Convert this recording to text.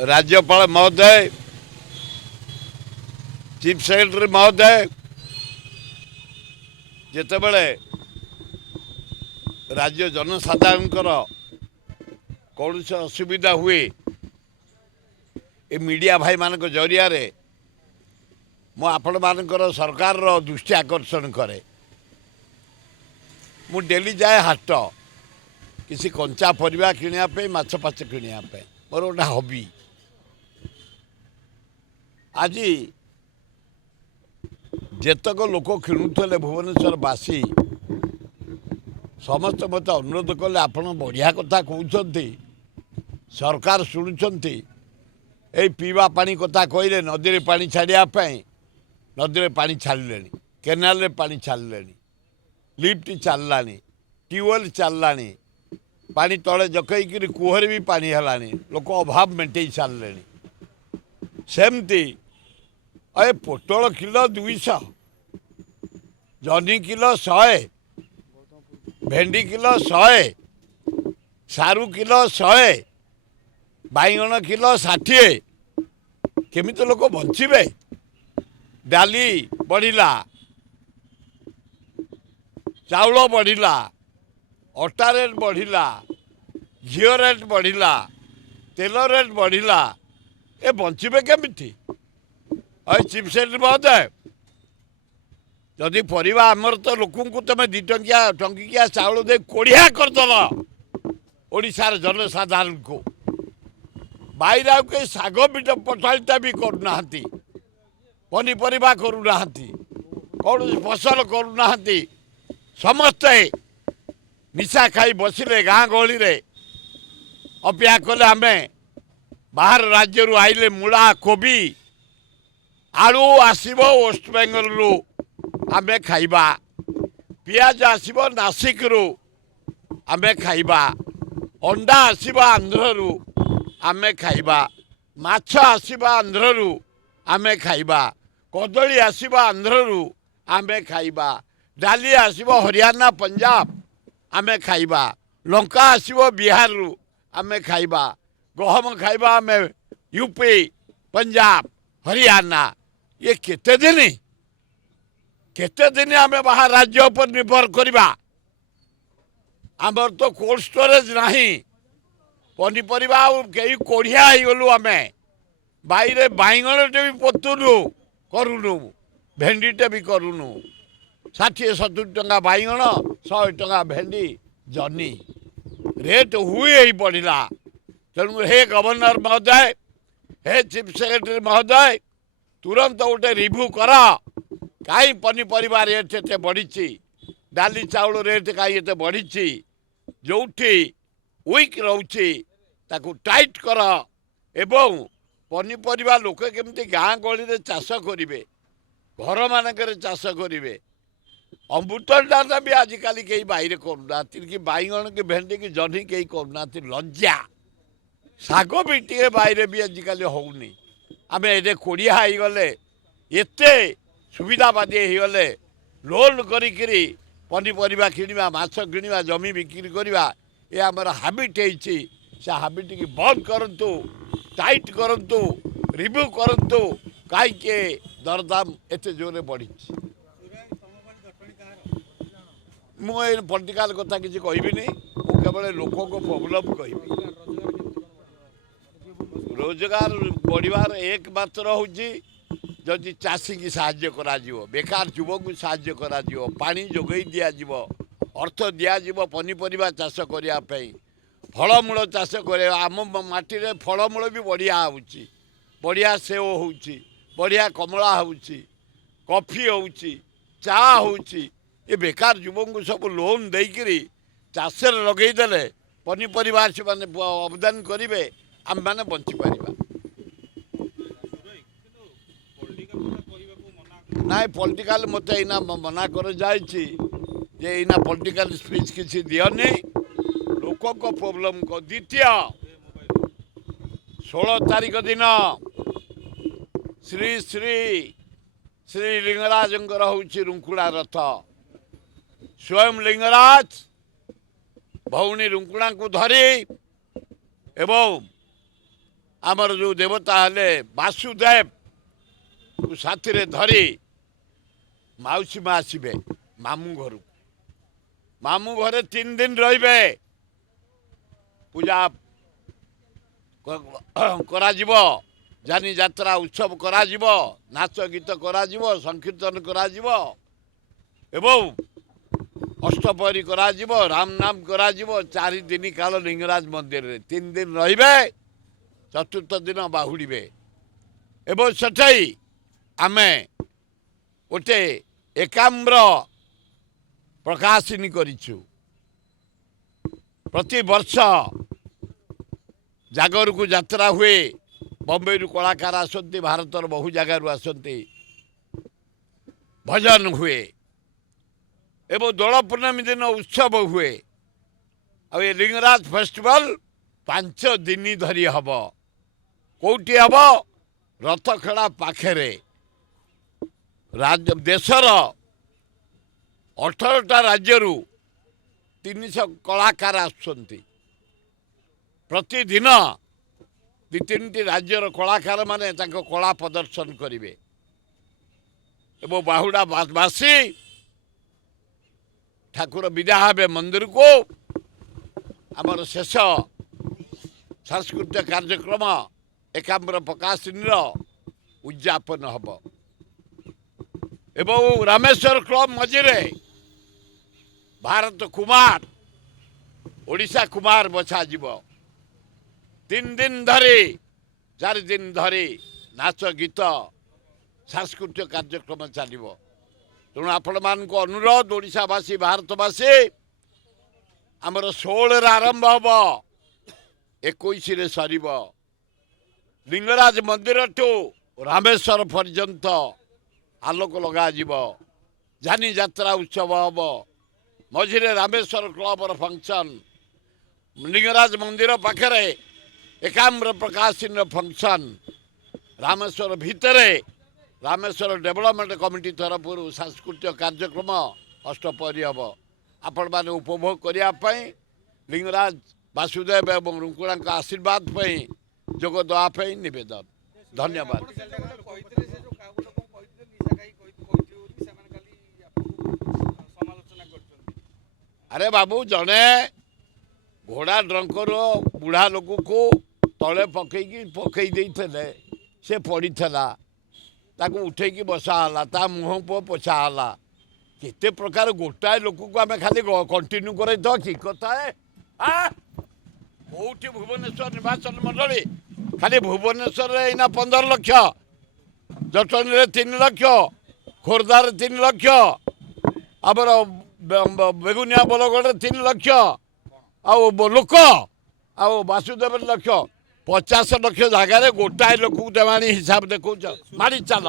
राज्यपाल महोदय, chief secretary महोदय, जितेबले राज्य जनसाधारण कौन से असुविधा हुए ए मीडिया भाई मान जरिया मु आपण मानकर सरकार दृष्टि आकर्षण करे। मु डेली जाए हाट किसी कंचा परिवा किणापे माछ फाछ किणापे मोर गोटे हबी। आज जेतक लोक किणुले भुवनेश्वर बासी समस्त मत अनुरोध कले आपण बढ़िया कथा कहते सरकार शुणुंट ये पीवा पानी कथा कहले नदी में पानी छाड़ापी नदी में पानी छाड़े केनाल पानी छाड़े लिफ्ट चलला ट्यूबवेल चलला पानी तले जकईकि कूहरे भी पानी है लोक अभाव मेटे सारे सेमती ए पोटल किलो 200 जनी किलो 100 भेंडी किलो 100 सारू किलो 100 बैगण किलो 60 केमी लोक बंचे डाली बढ़िला चाउल बढ़िला अटा रेट बढ़िला घीओ रेट बढ़िला तेल रेट बढ़िला ए बंचे केमिति चीफ सेक्रेटरी महोदय जदि परिवा आमर तो लोक तुम 2 टंकिया चाउल दे कोड़िया करदल ओडिशार जनसाधारण को बाहर कई शाग बीट पठाड़ीटा भी करूना पनीपरिया करूना कौन फसल करूना समस्ते निशा खाई बसिले गाँ गहली अपेक्षा कले आम बाहर राज्य आइले मूला कोबी आलू आसब वेस्ट बेंगल रु आमे खाइबा पियाज आसब नासिक रु आमे खाइबा अंडा आसब आंध्र रु आमे खाइबा माछ आसब आंध्र रु आमे खाइबा कदली आसब आंध्र रु आमे खाइबा डाली आसब हरियाणा पंजाब आमे खाइबा लंका आसब बिहार रु आमे खाइबा गहम खाइबा आमे यूपी पंजाब हरियाणा ये केते दिन आमे बाहर राज्य पर निर्भर करवा आमर तो कोल्ड स्टोरेज नहीं पनीपरिया कई कोढ़िया गलु आम बाहर बैगणटे भी पोतुनु करूनु भेंडीटे भी करूनु 60-70 टंका बैगण 100 टंका भेंडी जनी रेट हुए बढ़ला। तेणु हे गवर्नर महोदय हे चीफ सेक्रेटरी महोदय तुरंत गोटे रिव्यू कर कहीं पनीपरिया रेट एत बढ़ी डाली चाउल रेट कहीं एत बढ़ी जो वीक रोचे टाइट कर एवं पनीपरिया लोक केमती गाँ गहली चाष करेंगे घर मानक चाष करेंगे अमृतंडा भी आजिकल कई बाहर करूना कि बैगण की भेंडी की जनी कई करूना लज्जा शाग भी टे बाहर भी आजिकल होनी आम ये कोड़िया गले एत सुविधावादी होगले लोन करी पनीपरिया किणवा माछ किणवा जमी बिक्री करवा ये आमर हाबिट से हाबिट की बंद करंतु टाइट करंतु रिव्यू करंतु कहीं दरदाम एत जोरे बढ़ी मुझे पॉलिटिकल कथा किसी कहबिनी केवल लोक प्रोब्लेम कहि रोजगार बढ़वार एकमात्र हूँ जदि चाषी की साहाय्य करा बेकार युवक को साहाय्य करा पानी जोगई दिज्व अर्थ दिज्व पनीपरिया चाष करने फलमूल चाष कर आम माटी फलमूल भी बढ़िया होची बढ़िया सेव होची बढ़िया कमला होची कॉफी होची चा होची ये बेकार युवक को सब लोन देकरी चाषे लगेदेले पनीपरिया से मैंने अवदान करेंगे आम मैंने बंची पार ना पॉलिटिकल मत एना मना कर जाना पॉलिटिकल स्पीच किसी दियनी लोक प्रोब्लेम को द्वितीय 16 तारीख दिन श्री श्री श्री लिंगराज हूँ रुंकुड़ा रथ स्वयं लिंगराज भौणी रुंकुड़ा को धरी एवं आमर जो देवता हेले वासुदेव को साथी रे धरी माउसी माँ आसबे मामू घर मामू घरे 3 दिन रहिबे पूजा करा जीवो जानी यात्रा उत्सव करा जीवो नाच गीत करा जीवो संकीर्तन करा जीवो एवं अष्टपहरी करा जीवो राम नाम करा जीवो 4 दिन काल लिंगराज मंदिर रे 3 दिन रहिबे चतुर्थ दिन बाहुड़े एवं सेठाई आमे गोटे एकाम्र प्रकाशिनी करिछु प्रति वर्ष जागर को यात्रा हुए बम्बई रु कलाकार आसती भारतर बहु जगार आसती भजन हुए एवं दोल पूर्णमी दिन उत्सव हुए आ लिंगराज फेस्टिवल 5 दिन धरी हम कौटी हम रथखेड़ा पाखे देशर 18टा राज्य 300 कलाकार आसुंती प्रतिदिन 2-3टी राज्यर कलाकार माने तांको कला प्रदर्शन करिवे एवं बाहुड़ा बासी ठाकुर विदा हेबे मंदिर को आमर शेष सांस्कृतिक कार्यक्रम एकाम्र प्रकाशिनी उद्यापन हम एवं रामेश्वर क्लब मझिरे भारत कुमार ओडिशा कुमार बछा जीव 3 दिन धरी 4 दिन धरी नाच गीत सांस्कृतिक कार्यक्रम चलो तेणु आपण मान अनुरोध ओडिशावासी भारतवासी आमर 16 आरंभ हम 21 सर लिंगराज मंदिर टू रामेश्वर पर्यंत आलोक लगा जानी यात्रा उत्सव हम मझिरे रामेश्वर क्लबर फंक्शन लिंगराज मंदिर पाखे एकाम्र प्रकाशन फंक्शन रामेश्वर भितरे रामेश्वर डेवलपमेंट कमिटी तरफ सांस्कृतिक कार्यक्रम अष्टपहरी हम आपण मैंने उपभोग करने लिंगराज वासुदेव एवं रुकुणा आशीर्वाद जोग देवाई नवेदन धन्यवाद। अरे बाबू जड़े घोड़ा ड्रंकर बुढ़ा लोक को तले पकई से पड़ी उठे बसाला ता मुह पुह पोछाला केते प्रकार गोटाए लोक को आम खाली कंटिन्यू कर कि कथा है कौटी भुवनेश्वर निर्वाचन मंडली खाली भुवनेश्वर एना 15 लाख जटनी 3 लाख खोर्धार 3 लाख आमर बेगुनिया बलगढ़ 3 लाख लोक वासुदेव लाख 50 लाख जगार गोटाए लोक देवाणी हिसाब देखा मारी चल।